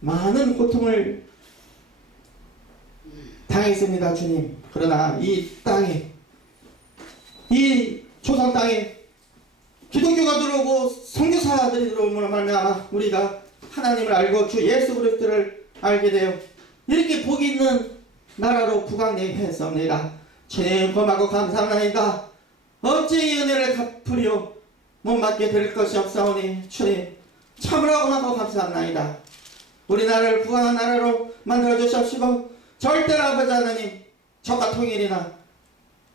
많은 고통을 당했습니다, 주님. 그러나 이 땅에, 이 조선 땅에 기독교가 들어오고 선교사들이 들어오므로 말미암아 우리가 하나님을 알고 주 예수 그리스도를 알게 되어 이렇게 복이 있는 나라로 부강되었습니다. 주님 고마고 감사합니다. 어찌 이 은혜를 갚으려 못 받게 될 것이 없사오니 주님 참으로 고마고 감사합니다. 우리나라를 부강한 나라로 만들어 주시옵시고 절대로 아버지 하나님 적과 통일이나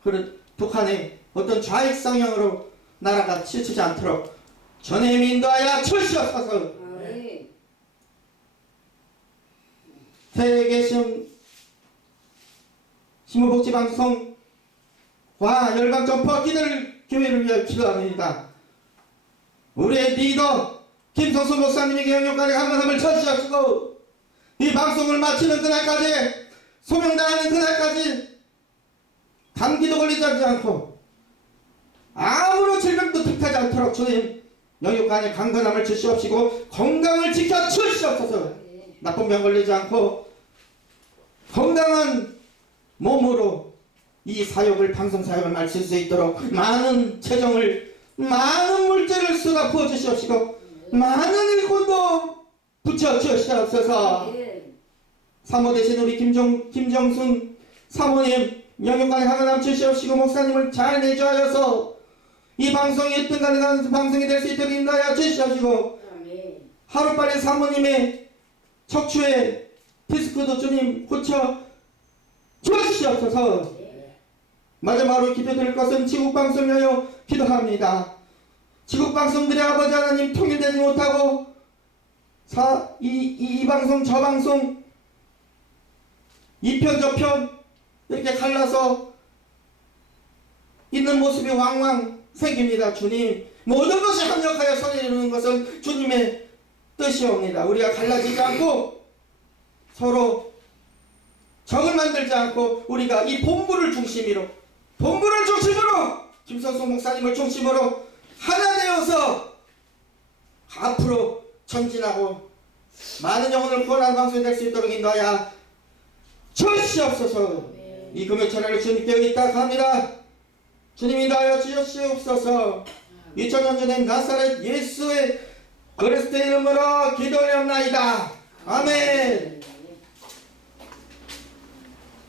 그런 북한의 어떤 좌익 성향으로 나라가 치치지 않도록 전임 인도하여 주시옵소서 아멘. 세계심 신문복지방송과 열방점퍼 기들 교회를 위해 기도합니다. 우리의 리더 김성수 목사님에게 영역까지 감사함을 쳐주시옵시고 이 방송을 마치는 그날까지 소명당하는 그날까지 감기도 걸리지 않고 아무런 질병도 득하지 않도록 주님 영육간에 강건함을 주시옵시고 건강을 지켜 주시옵소서. 나쁜 병 걸리지 않고 건강한 몸으로 이 사역을 방송 사역을 마칠 수 있도록 많은 재정을 많은 물질을 쏟아 부어 주시옵시고 많은 일꾼도 붙여 주시옵소서. 사모 대신 우리 김정 김정순 사모님 영역간에 하나님 주시옵시고 목사님을 잘 내주하여서 이 방송이 어떤 가능한 방송이 될 수 있도록 인도하여 주시옵시고. 하루빨리 사모님의 척추에 디스크도 주님 고쳐 주시옵소서 네. 마지막으로 기도드릴 것은 지국방송을 위하여 기도합니다 지국 방송들의 아버지 하나님 통일되지 못하고 사, 이, 이, 이 방송 저 방송 이 편 저 편 이렇게 갈라서 있는 모습이 왕왕 생깁니다 주님. 모든 것이 합력하여 선을 이루는 것은 주님의 뜻이옵니다. 우리가 갈라지지 않고 서로 적을 만들지 않고 우리가 이 본부를 중심으로 본부를 중심으로 김선수 목사님을 중심으로 되어서 앞으로 전진하고 많은 영혼을 구원하는 방송이 될 수 있도록 인도하여 주시옵소서. 아멘. 이 금요 천하를 주님께 의탁 합니다. 주님 인도하여 주시옵소서. 2000년 전에 나사렛 예수의 그리스도 이름으로 기도하옵나이다. 아멘